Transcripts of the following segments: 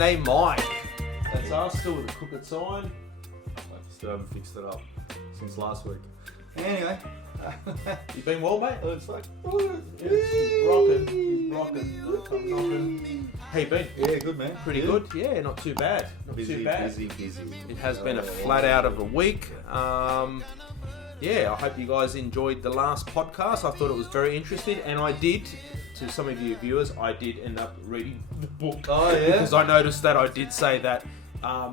and a mic. That's us, still with a crooked sign. I still haven't fixed it up since last week. Anyway. You been well, mate? It's like, Rocking. How you been? yeah, good man. Pretty good. Yeah, not too bad. Not too bad. Busy. It has been a flat out of a week. Yeah, I hope you guys enjoyed the last podcast. I thought it was very interesting, and I did. To some of you viewers, I did end up reading the book. Oh, yeah? Because I noticed that I did say that. I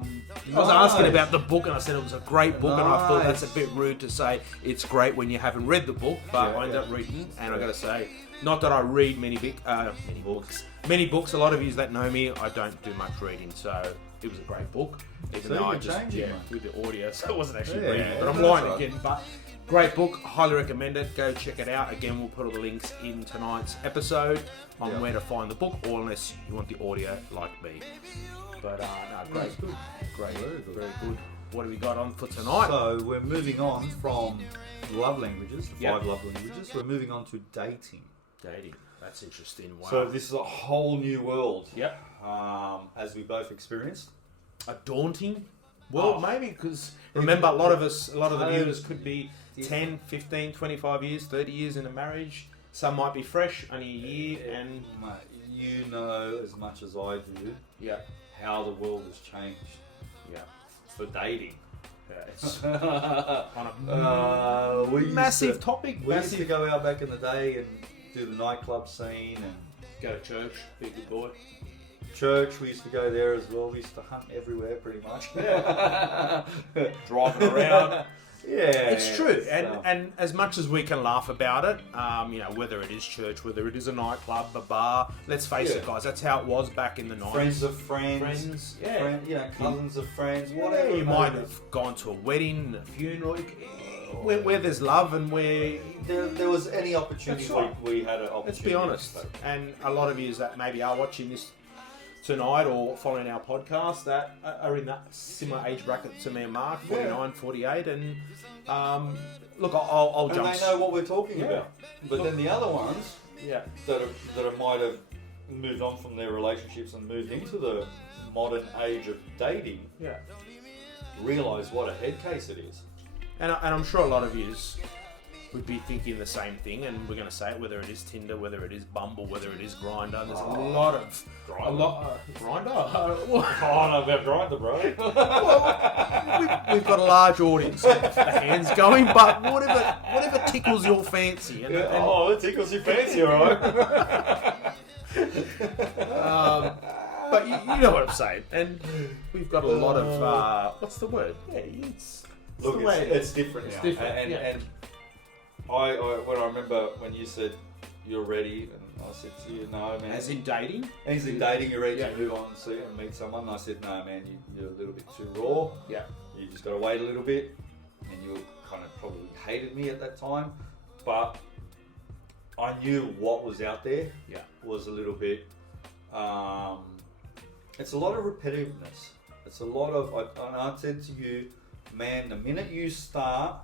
was asking about the book, and I said it was a great book, and I thought that's a bit rude to say it's great when you haven't read the book. But I ended up reading, and I got to say, not that I read many books. A lot of you that know me, I don't do much reading, so it was a great book. Even So though you I just changed it, mate. with the audio, so I wasn't actually Yeah, reading it. But I'm that's lying right. again. But great book, highly recommend it. Go check it out. Again, we'll put all the links in tonight's episode on where to find the book, or unless you want the audio like me. But no, great, great, Very good. very good. What have we got on for tonight? So we're moving on from love languages, the Yep. 5 love languages. We're moving on to dating. Dating. That's interesting. Wow. So this is a whole new world. Yep. As we both experienced. A daunting world, maybe, because remember, a lot of the viewers could be 10, 15, 25 years, 30 years in a marriage. Some might be fresh, only a year, and Mate, you know as much as I do yeah, how the world has changed yeah, for dating. it's kind of We used massive to- topic. We used to go out back in the day and do the nightclub scene and Go to church, be a good boy. church. We used to go there as well. We used to hunt everywhere pretty much. Driving around. Yeah, It's true, so- and as much as we can laugh about it, whether it is church, whether it is a nightclub, a bar, let's face it, guys, that's how it was back in the 90s. friends of friends, cousins of friends, whatever. You it might may be. have gone to a wedding, a funeral, where there's love and where... There was any opportunity. That's right. We had an opportunity. Let's be honest, and a lot of you that maybe are watching this tonight or following our podcast that are in that similar age bracket to me and Mark, 49, 48, and look, I'll And jump. they know what we're talking Yeah. about. But then the other ones Yeah, that might have moved on from their relationships and moved into the modern age of dating yeah. realise what a head case it is. And I'm sure a lot of you would be thinking the same thing, and we're going to say it, whether it is Tinder, whether it is Bumble, whether it is Grindr. There's a lot of Grindr. Oh no, we've Grindr, bro. We've got a large audience. The hands going, but whatever tickles your fancy. And it tickles your fancy, alright. but you know what I'm saying. And we've got a lot of what's the word? Yeah, it's Look, the way it it's is. different It's now. different, And, yeah. and I remember when you said you're ready, and I said to you, no, man. As in dating. As in dating, you're ready Yeah. to move on and see and meet someone. And I said, no, man, you're a little bit too raw. Yeah. You just got to wait a little bit. And you kind of probably hated me at that time. But I knew what was out there Yeah. was a little bit, it's a lot of repetitiveness. It's a lot of, and I said to you, man, the minute you start,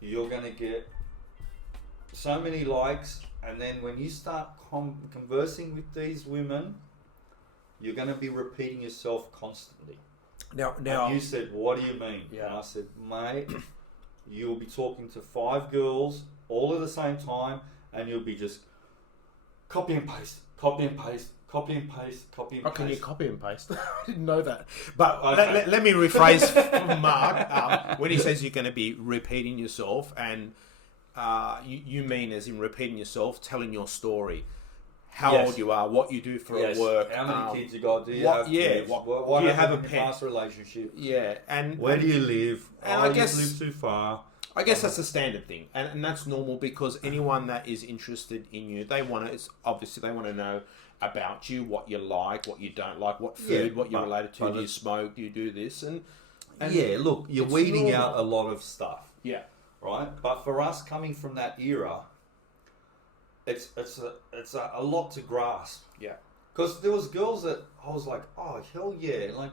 you're going to get so many likes. And then when you start conversing with these women, you're going to be repeating yourself constantly. Now, And you said, what do you mean? Yeah. And I said, mate, you'll be talking to 5 girls all at the same time, and you'll be just copy and paste, copy and paste, copy and paste, copy and oh, paste. can you copy and paste? I didn't know that. But Okay. let me rephrase from Mark. When he says you're going to be repeating yourself, and you mean as in repeating yourself, telling your story, how Yes. old you are, what you do for Yes. work, How many kids you got? Do you what- have yeah, kids? what- What do you happened have a in pet? your past relationship? yeah, and Where do you live? And oh, I guess- you live too far. I guess that's a standard thing, and that's normal because anyone that is interested in you, they want to know about you, what you like, what you don't like, what food, Yeah, what you're but- related to. but Do you it's- smoke? Do you do this? And Yeah, look, you're it's weeding normal. out a lot of stuff, yeah, right? But for us coming from that era, it's a lot to grasp. yeah, Because there was girls that I was like, oh, hell yeah. Like,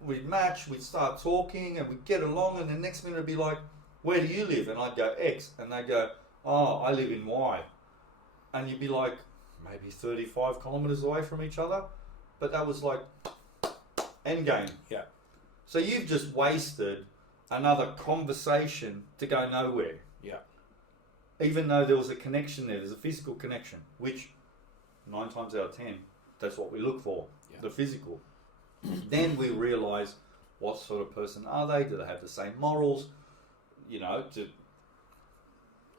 we'd match, we'd start talking, and we'd get along, and the next minute it'd be like, where do you live? And I'd go, X. And they'd go, oh, I live in Y. And you'd be like, maybe 35 kilometres away from each other. but that was like end game. Yeah. So you've just wasted another conversation to go nowhere. Yeah. Even though there was a connection there, there's a physical connection, which 9 times out of 10, that's what we look for, the physical. Then we realise what sort of person are they? Do they have the same morals? You know,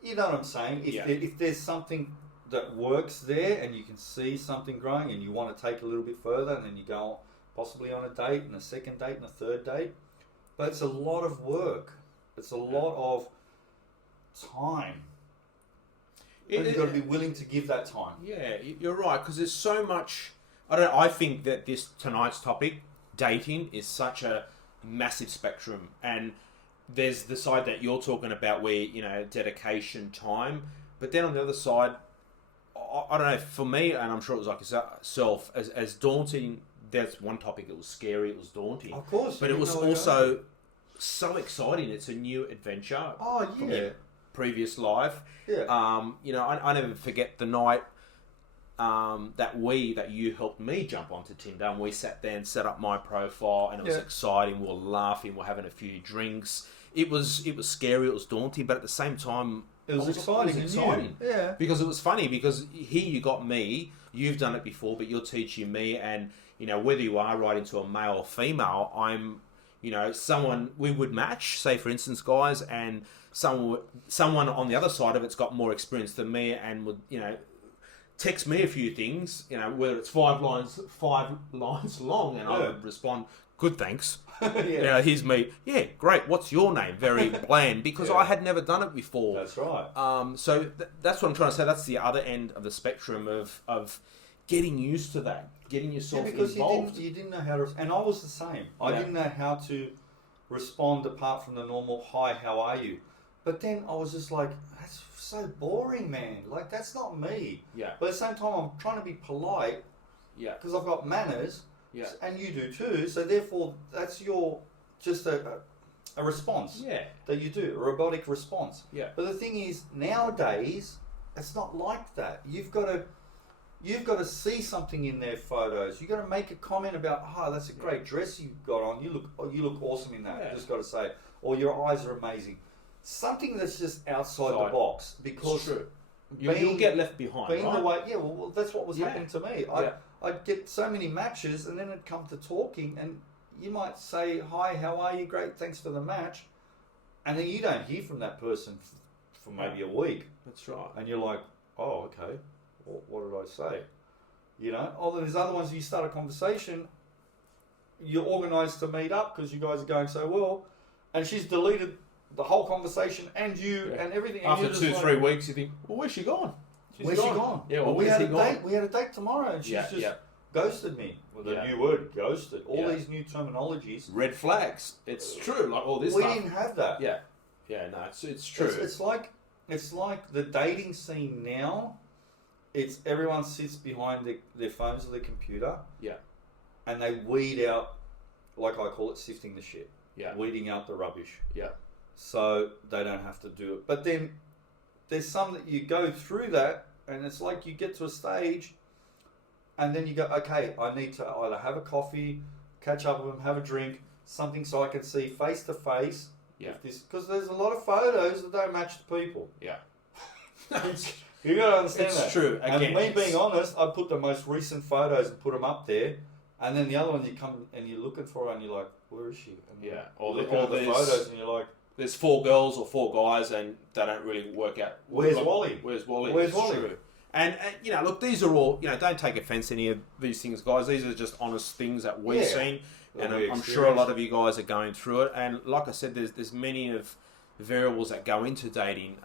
you know what I'm saying? If there's something that works there and you can see something growing and you want to take a little bit further, and then you go possibly on a date and a second date and a third date. But it's a lot of work. It's a lot of time. You've got to be willing to give that time. Yeah, you're right, because there's so much. I think that tonight's topic, dating, is such a massive spectrum, and there's the side that you're talking about where, you know, dedication, time, but then on the other side, I don't know, for me, and I'm sure it was like yourself, as daunting, that's one topic. It was scary, it was daunting. Of course. But it was also so exciting. It's a new adventure. Oh, yeah. From your previous life. Yeah. You know, I never forget the night that you helped me jump onto Tinder, and we sat there and set up my profile, and it was exciting. We were laughing, we were having a few drinks. It was scary, it was daunting, but at the same time, it was exciting. Yeah. Because it was funny, because here you got me, you've done it before, but you're teaching me, and, you know, whether you are right into a male or female, I'm, you know, someone we would match, say for instance, guys, and someone on the other side of it's got more experience than me and would, you know, text me a few things, you know, whether it's 5 lines long, and I would respond, good, thanks. You know, here's me. Yeah, great. What's your name? Very bland, because I had never done it before. That's right. So that's what I'm trying to say. That's the other end of the spectrum of getting used to that, getting yourself involved. You didn't know how to, and I was the same. I didn't know how to respond apart from the normal, hi, how are you? But then I was just like, that's so boring, man. Like, that's not me. Yeah. But at the same time, I'm trying to be polite. Yeah. Because I've got manners. Yeah. And you do too. So therefore, that's your just a response. Yeah. That you do, a robotic response. Yeah. But the thing is, nowadays, it's not like that. You've got to see something in their photos. You've got to make a comment about, that's a great dress you've got on. You look awesome in that. Just got to say, or your eyes are amazing. Something that's just outside the box, because it's true. You'll get left behind. Being right? the way, well, that's what was happening to me. I'd get so many matches, and then it'd come to talking, and you might say, hi, how are you? Great, thanks for the match. And then you don't hear from that person for maybe a week. That's right. And you're like, oh, okay, what did I say? You know? Oh, there's other ones, you start a conversation, you're organised to meet up because you guys are going so well, and she's deleted the whole conversation and you and everything. And after 2-3 weeks, you think, well, where's she gone? Where's she gone? Yeah, well, we had a date. We had a date tomorrow, and she's just ghosted me. With the new word, ghosted. All these new terminologies. Red flags. It's true. Like all this. We stuff. didn't have that. Yeah. Yeah. No, it's true. It's like the dating scene now. It's everyone sits behind their phones or their computer. Yeah. And they weed out, like I call it, sifting the shit. Yeah. Weeding out the rubbish. Yeah. So they don't have to do it. But then there's some that you go through that, and it's like you get to a stage, and then you go, okay, I need to either have a coffee, catch up with them, have a drink, something so I can see face to face. Yeah. Because there's a lot of photos that don't match the people. Yeah. You got to understand that. It's true. Again, and me being honest, I put the most recent photos and put them up there, and then the other ones you come and you're looking for her and you're like, where is she? And All the these photos and you're like, there's 4 girls or 4 guys, and they don't really work out. Where's Wally? Where's Wally? Where's Wally? True. And you know, look, these are all, you know, don't take offence to any of these things, guys. These are just honest things that we've seen, and I'm sure a lot of you guys are going through it. And like I said, there's many of variables that go into dating.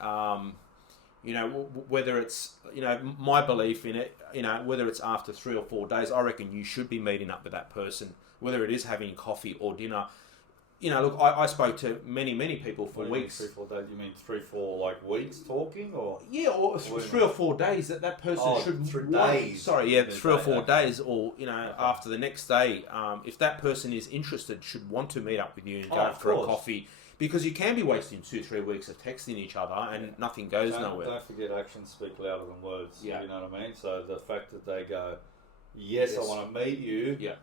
You know, whether it's, you know, my belief in it, you know, whether it's after 3 or 4 days, I reckon you should be meeting up with that person, whether it is having coffee or dinner. You know, look, I spoke to many people for weeks. 3 or 4 days? You mean 3 or 4 like weeks talking, or? Yeah, or 3 or 4 days that person should. 3 days. Sorry, 3 or 4 days, or you know, after the next day, if that person is interested, should want to meet up with you and go for a coffee, because you can be wasting 2-3 weeks of texting each other and nothing goes nowhere. Don't forget, actions speak louder than words. Yeah. You know what I mean? So the fact that they go, yes, I Yes. want to meet you, Yeah,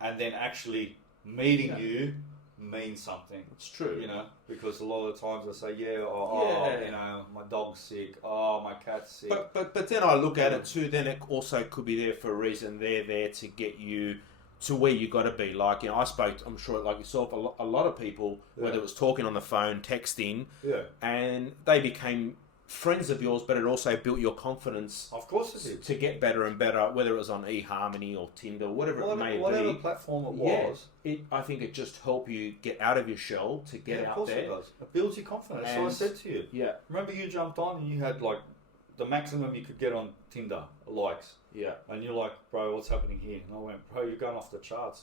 and then actually meeting Yeah. you means something. it's true. You know, because a lot of the times I say, Yeah. you know, my dog's sick, my cat's sick. But then I look at it too. Then it also could be there for a reason. They're there to get you to where you got to be. Like, you know, I spoke. I'm sure, like yourself, a lot of people, whether Yeah. it was talking on the phone, texting, Yeah, and they became friends of yours. But it also built your confidence of course it is. to get better and better. Whether it was on eHarmony or Tinder, whatever it may Whatever be. platform it Yeah, was. I think it just helped you get out of your shell to get Of out course it there. does. It builds your confidence. So I And- said to you, Yeah, remember you jumped on and you had like the maximum you could get on Tinder likes, yeah, and you're like, bro, what's happening here? And I went, bro, you're going off the charts.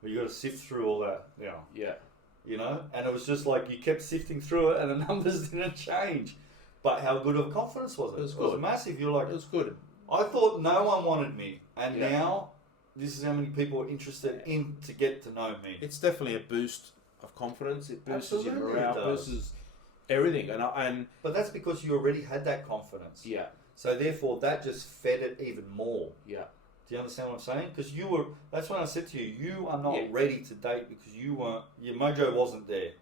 But you got to sift through all that, yeah. you know. And it was just like you kept sifting through it, and the numbers didn't change. But how good of confidence was it? It was It was good. massive. You're like, It was good. I thought no one wanted me, and Yeah. now this is how many people are interested in to get to know me. It's definitely a boost of confidence. It boosts your Absolutely it morale, does. boosts everything, and But that's because you already had that confidence. yeah, So therefore, that just fed it even more. yeah, Do you understand what I'm saying? Because you were. That's when I said to you, you are not Yeah. ready to date because you weren't. Your mojo wasn't there.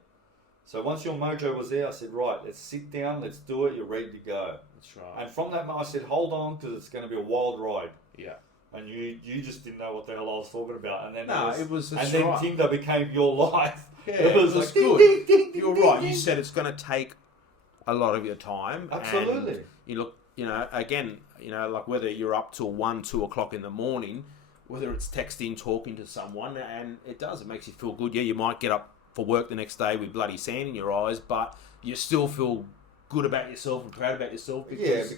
So once your mojo was there, I said, right, let's sit down, let's do it. You're ready to go. that's right. And from that, I said, hold on, because it's going to be a wild ride. Yeah, And you just didn't know what the hell I was talking about. And then no, it was, that's and then right. Tinder became your life. Yeah, it was like, good. ding, ding, You're right. You said it's going to take a lot of your time. Absolutely. And you look, you know, again, you know, like whether you're up till 1, 2 o'clock in the morning, whether it's texting, talking to someone, and it makes you feel good. Yeah, you might get up for work the next day with bloody sand in your eyes, but you still feel good about yourself and proud about yourself Because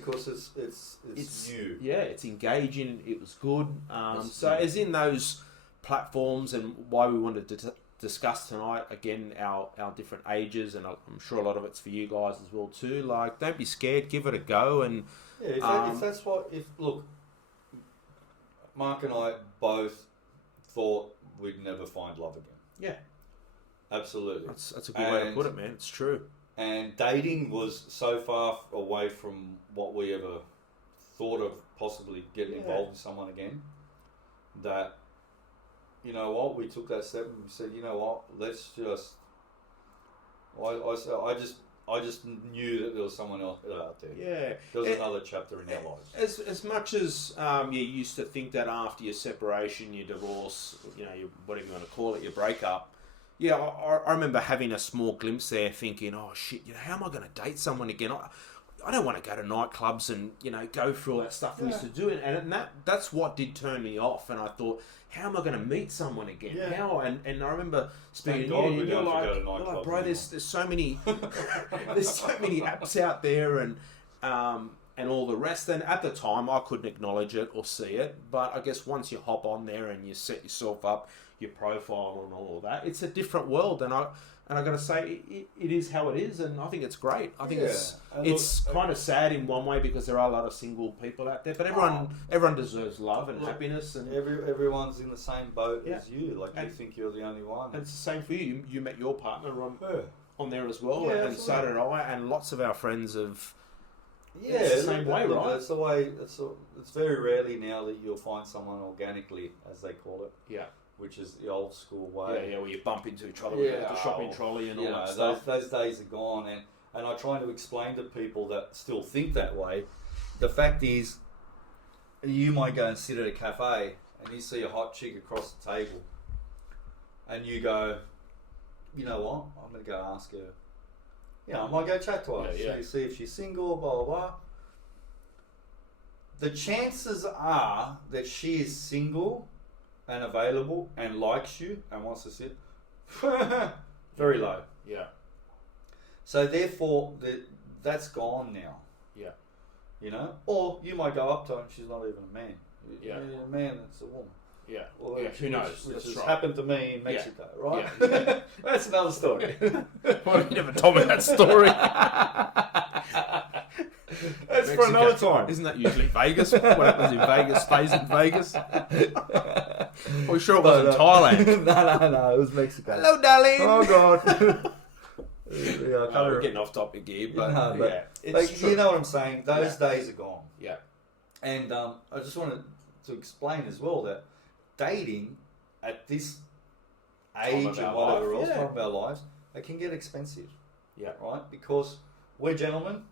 it's new. Yeah, it's engaging. It was good. It's So new. as in those platforms, and why we wanted to discuss tonight again our different ages, and I'm sure a lot of it's for you guys as well too. Like, don't be scared, give it a go, and Yeah, if that's what. Look, Mark and I both thought we'd never find love again. yeah, Absolutely. that's a good way to And- put it, man. It's true. And dating was so far away from what we ever thought of possibly getting Yeah. involved in someone again that, you know what, we took that step and said, you know what, let's just. I just knew that there was someone else out there. Yeah, There was It- another chapter in our lives. as much as you used to think that after your separation, your divorce, you know, whatever you want to call it, your breakup. Yeah, I remember having a small glimpse there, thinking, "Oh shit, you know, how am I going to date someone again? I don't want to go to nightclubs and, you know, go through all that stuff we used to do." And that's what did turn me off. And I thought, how am I going to meet someone again? Yeah. How? And I remember speaking Thank to God you, we and you're don't have like, to go to nightclubs bro, anymore." there's so many, there's so many apps out there, and all the rest. And at the time, I couldn't acknowledge it or see it. But I guess once you hop on there and you set yourself up, your profile and all of that, it's a different world. And I got to say, it is how it is, and I think it's great. I think Yeah. it's And it's look, kind of sad in one way because there are a lot of single people out there, but everyone deserves love and Look, happiness, and everyone's in the same boat Yeah. as you. Like, you And- think you're the only one. it's the same for you. You met your partner Yeah. on there as well, Yeah, and so absolutely. did I, and lots of our friends have. Yeah, It's the same way, look, right? It's the way. It's very rarely now that you'll find someone organically, as they call it, Yeah, which is the old school way. where you bump into each other with the shopping trolley and all You that know, stuff. those days are gone, and I try to explain to people that still think that way. The fact is, you might go and sit at a cafe and you see a hot chick across the table, and you go, you know what? I'm going to go ask her. You know, I might go chat to her. Yeah. See if she's single, blah blah blah. The chances are that she is single and available and likes you and wants to sit very low. Yeah, So therefore, that's gone now. yeah, You know, or you might go up to her and she's not even a man. Yeah. A man, it's a woman. yeah. Well, Yeah, who knows? Which That's has right. happened to me in Mexico, right? Yeah. That's another story. Well, you never told me that story. That's for another Mexico. time. Isn't that usually Vegas? What happens in Vegas stays in Vegas. Are we sure it But, wasn't Thailand? no, it was Mexico. Hello, darling. Oh God. Yeah, I No, can't we're remember. getting off topic here, but, No, but yeah, it's like, true. you know what I'm saying? Those Yeah. days are gone. Yeah, And I just want to to explain as well that dating at this Time age of and our whatever life, else, yeah. time of our lives, it can get expensive. Yeah. Right? Because we're gentlemen,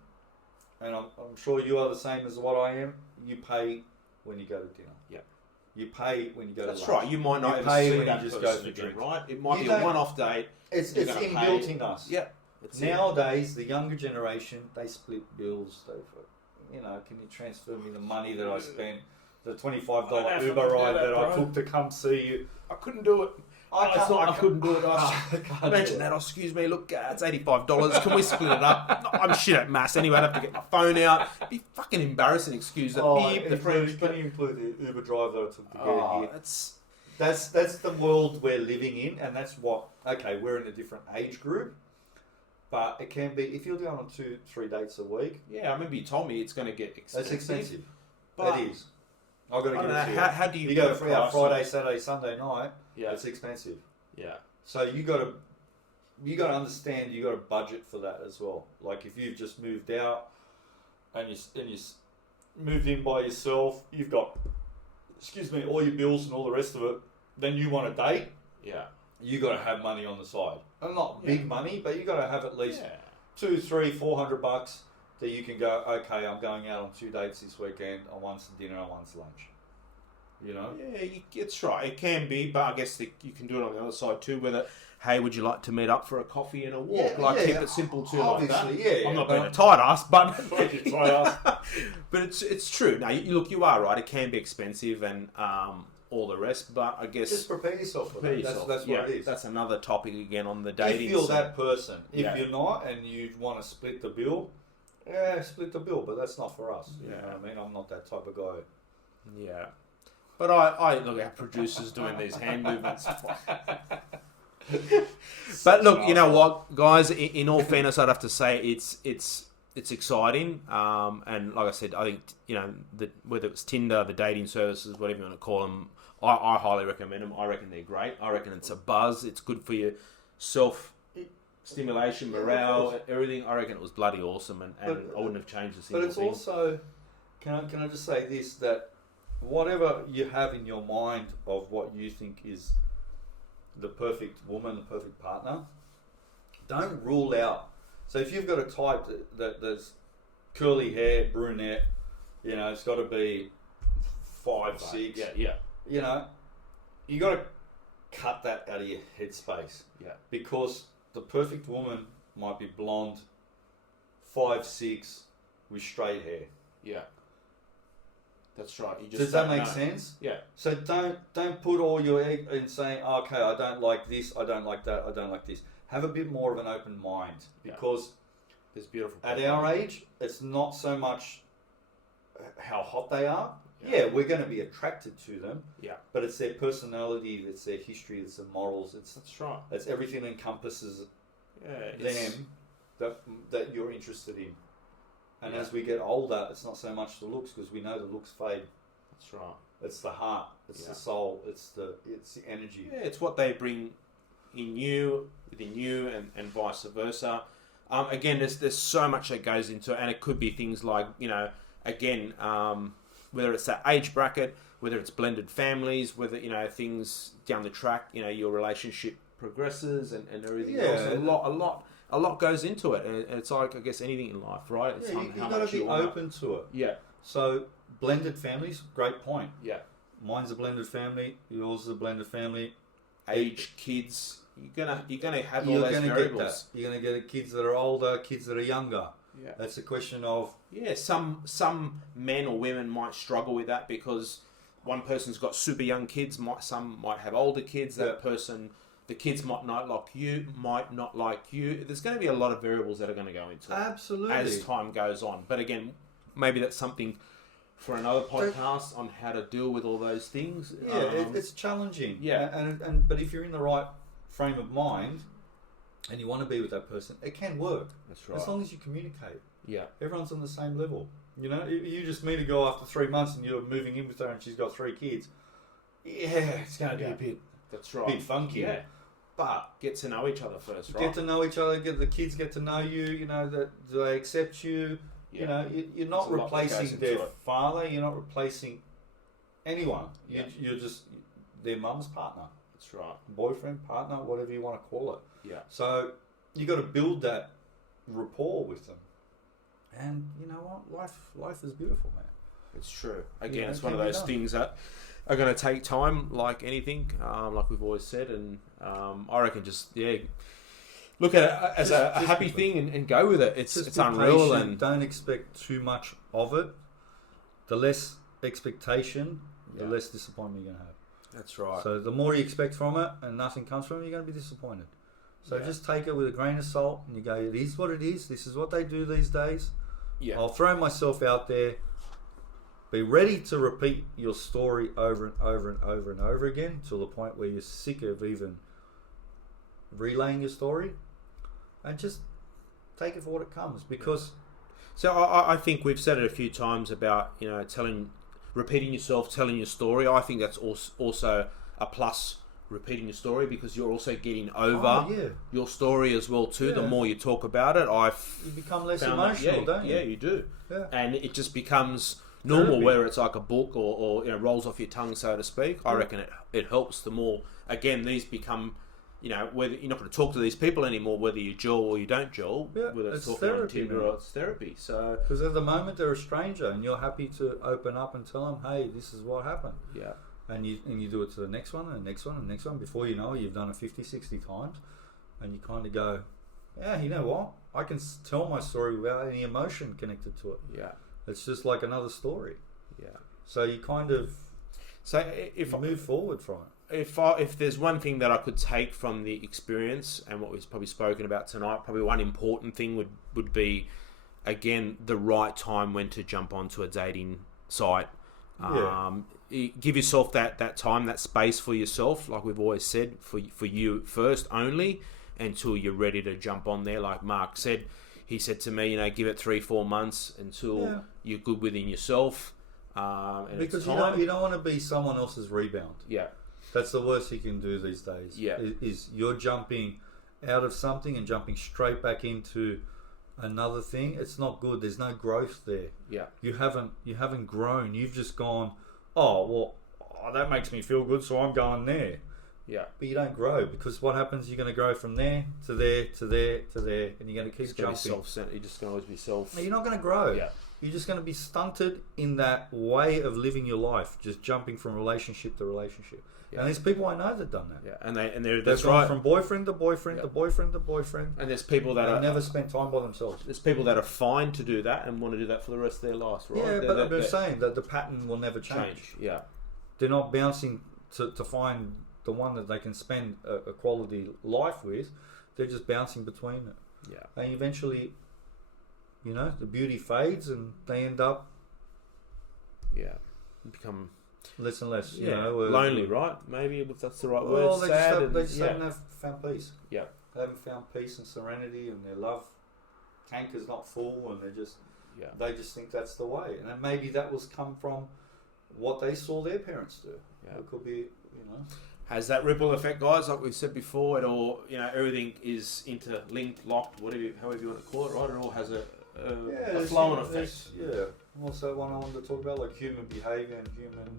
and I'm sure you are the same as what I am. You pay when you go to dinner. Yeah. You pay when you go That's to lunch. right. You might not You ever pay see when that you just person go for again, drink. right? It might You be a don't- one-off date. It's You're gonna inbuilt pay. in us. Yeah. It's Nowadays, the younger generation, they split bills. They, can you transfer me the money that I spent, the $25 I don't Uber have to do ride that, that I bro. took to come see you? I couldn't do it. I couldn't do it. can't Imagine do that. Oh, excuse me. Look, it's $85. Can we split it up? No, I'm shit at maths anyway. I'd have to get my phone out. It'd be fucking embarrassing. Excuse the beep, the French. Can you include the Uber drive that I took to get here? That's That's the world we're living in, and that's what. Okay, we're in a different age group, but it can be if you're going on 2-3 dates a week. yeah. I remember you told me it's going to get expensive. That's expensive. But It is. I've got to I give don't it to know. you. How do you You go put a for our price on Friday, it? Saturday, Sunday night. Yeah. It's expensive. Yeah. So you got to understand. You got to budget for that as well. Like if you've just moved out and you moved in by yourself, you've got all your bills and all the rest of it. Then you want a date. Yeah. You got to have money on the side. And not big money, but you got to have at least Yeah. $200-$400 that you can go. Okay, I'm going out on 2 dates this weekend. On one's dinner, on one's lunch. You know. Yeah, it's right. It can be, but I guess you can do it on the other side too. Whether, hey, would you like to meet up for a coffee and a walk? Keep it simple too. Obviously, like that. yeah. I'm not being a tight ass, but Tight ass. but it's true. Now, you are right. It can be expensive and all the rest, but I guess Just prepare yourself for prepare that. yourself. That's Yeah, what it is. That's another topic again on the If dating. you're side. that person, if Yeah. you're not, and you want to split the bill, split the bill. But that's not for us. You know what I mean? I'm not that type of guy. Yeah. But I look at producers doing these hand movements. But look, you know what, guys? In all fairness, I'd have to say it's exciting. And like I said, I think whether it's Tinder, the dating services, whatever you want to call them, I highly recommend them. I reckon they're great. I reckon it's a buzz. It's good for your self stimulation, morale, everything. I reckon it was bloody awesome, and I wouldn't have changed a single But it's thing. also, can I just say this, that whatever you have in your mind of what you think is the perfect woman, the perfect partner, don't rule out. So if you've got a type that's curly hair, brunette, it's got to be 5'6". Yeah. You got to cut that out of your headspace. Yeah. Because the perfect woman might be blonde, 5'6", with straight hair. Yeah. That's right. You just Does that don't make know. sense? Yeah. So don't put all your egg in saying, okay, I don't like this, I don't like that, I don't like this. Have a bit more of an open mind, because There's beautiful at people. our age, it's not so much how hot they are. Yeah, we're going to be attracted to them. Yeah. But it's their personality, it's their history, it's their morals, That's right. it's everything that encompasses Yeah. them that you're interested in. And Yeah. as we get older, it's not so much the looks, because we know the looks fade. That's right. It's the heart, it's the soul, it's the energy. Yeah, it's what they bring in you, within you, and vice versa. Again, there's so much that goes into it, and it could be things like, again, whether it's that age bracket, whether it's blended families, whether, things down the track, your relationship progresses and everything else. A lot goes into it, and it's like, I guess, anything in life, right? It's You've how got much to be you wanna- open to it. Yeah, So, blended families, great point. yeah. Mine's a blended family, yours is a blended family. Age, kids, you're gonna have all You're those going to get variables. that. You're going to get kids that are older, kids that are younger. Yeah. That's a question of, Yeah, some men or women might struggle with that because one person's got super young kids. Some might have older kids. That person, the kids might not like you. There's going to be a lot of variables that are going to go into it absolutely. as time goes on. But again, maybe that's something for another podcast on how to deal with all those things. Yeah, it's challenging. Yeah. And but if you're in the right frame of mind and you want to be with that person, it can work. That's right. As long as you communicate. Yeah. Everyone's on the same level. You just meet a girl after 3 months and you're moving in with her and she's got 3 kids. Yeah, it's going to be a bit, That's right. bit funky. Yeah. But Get to know each other first, right? get to know each other. The kids get to know you. That do they accept you? Yeah. You're not There's a lot that goes replacing into their it. father. You're not replacing anyone. Yeah. You're just their mum's partner, That's right. boyfriend, partner, whatever you want to call it. Yeah. So you got to build that rapport with them, and you know what, life is beautiful, man. It's true. Again, Yeah, it's it one of can be those done. things that are going to take time, like anything, like we've always said. And I reckon just look at it as a Just happy thing and go with it. It's Just be unreal, patient, and don't expect too much of it. The less expectation, the Yeah. less disappointment you're gonna have. that's right. So the more you expect from it and nothing comes from it, you're gonna be disappointed. So Yeah. just take it with a grain of salt and you go, it is what it is. This is what they do these days. Yeah. I'll throw myself out there. Be ready to repeat your story over and over and over and over again till the point where you're sick of even relaying your story, and just take it for what it comes. Because So I think we've said it a few times about repeating yourself, telling your story. I think that's also a plus, repeating your story, because you're also getting over your story as well too. The Yeah. more you talk about it, you become less found emotional, that, don't you? Yeah, you do. Yeah. And it just becomes normal, Therapy. where it's like a book or rolls off your tongue, so to speak. I reckon it helps. The more, again, these become, whether you're not going to talk to these people anymore, whether you gel or you don't gel, Yeah, whether it's it's talking on therapy, Tinder man. or it's therapy. So Because at the moment they're a stranger, and you're happy to open up and tell them, "Hey, this is what happened," yeah, and you do it to the next one and the next one and the next one. Before you know it, you've done it 50, 60 times, and you kind of go, "Yeah, you know what? I can tell my story without any emotion connected to it. yeah, It's just like another story." yeah. So you kind of So if move forward from it. if there's one thing that I could take from the experience and what we've probably spoken about tonight, probably one important thing would be, again, the right time when to jump onto a dating site. Give yourself that time, that space for yourself, like we've always said, for you first only, until you're ready to jump on there. Like Mark said, he said to me, give it 3-4 months until you're good within yourself. And Because it's you time. don't want to be someone else's rebound. Yeah, That's the worst you can do these days. Yeah. Is you're jumping out of something and jumping straight back into another thing. It's not good. There's no growth there. yeah, You haven't grown. You've just gone, that makes me feel good, so I'm going there. yeah. But you don't grow, because what happens? You're going to grow from there to there to there to there, and you're going to keep It's going to be jumping. self-centered. You're just going to always be self. No, you're not going to grow. Yeah. You're just going to be stunted in that way of living your life, just jumping from relationship to relationship. Yeah. And there's people I know that done that. Yeah, and they're They've that's gone right. from boyfriend to boyfriend Yeah. to boyfriend to boyfriend. And there's people that They are never spent time by themselves. There's people that are fine to do that and want to do that for the rest of their lives, right? Yeah, They're- but they're- I'm saying that the pattern will never change. Yeah, They're not bouncing to find the one that they can spend a quality life with. They're just bouncing between it. yeah, And eventually, the beauty fades and they end up yeah. Become less and less, lonely, right? Maybe if that's the right Well, word. they just, Sad. have, they just yeah. haven't found peace. Yeah. They haven't found peace and serenity, and their love tank is not full, and Yeah. they just think that's the way. And then maybe that was come from what they saw their parents do. Yeah. It could be, Has that ripple effect, guys? Like we've said before, it all everything is interlinked, locked, however you want to call it, right? It all has a there's- flow and effect. there's- Yeah. Also, one I wanted to talk about, like human behavior and human,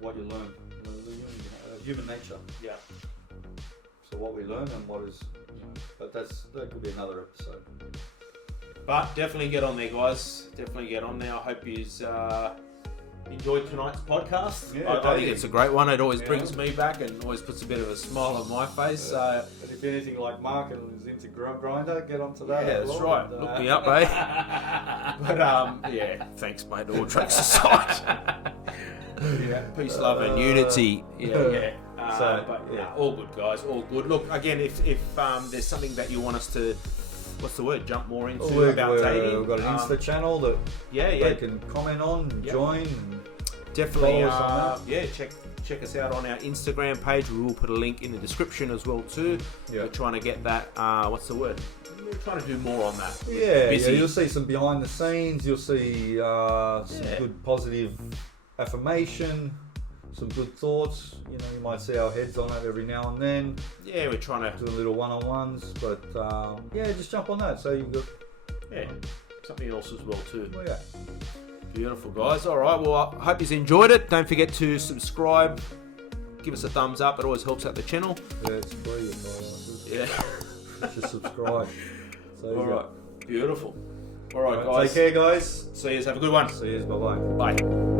what you learn, human nature. Yeah. So what we learn and what is, but that could be another episode. But definitely get on there, guys. Definitely get on there. I hope you enjoyed tonight's podcast. Yeah, I think it's a great one. It always Yeah. brings me back and always puts a bit of a smile on my face. So And if anything like Mark and is into Grinder, get onto that. yeah, as that's well. right. And, Look me up, eh? But yeah, thanks, mate. All jokes aside. Yeah, peace, love, and unity. Yeah. All good, guys. All good. Look, again, if there's something that you want us to, what's the word, jump more into about dating, We've got an Insta channel that yeah, they can comment on, and Yep. join. And definitely. follow us on that. Check us out on our Instagram page. We will put a link in the description as well too. Yeah. We're trying to get that. What's the word? We're trying to do more on that. Yeah, Busy. you'll see some behind the scenes. You'll see some good positive affirmation, some good thoughts. You might see our heads on it every now and then. Yeah, we're trying to. Do a little one-on-ones, but just jump on that. So you got Yeah, something else as well too. well, yeah. Beautiful, guys. All right. Well, I hope you enjoyed it. Don't forget to subscribe. Give us a thumbs up. It always helps out the channel. Yeah, it's free. Yeah. Just subscribe. So All right. Beautiful. All right, guys. Take care, guys. See you. Have a good one. See you. Bye-bye. Bye.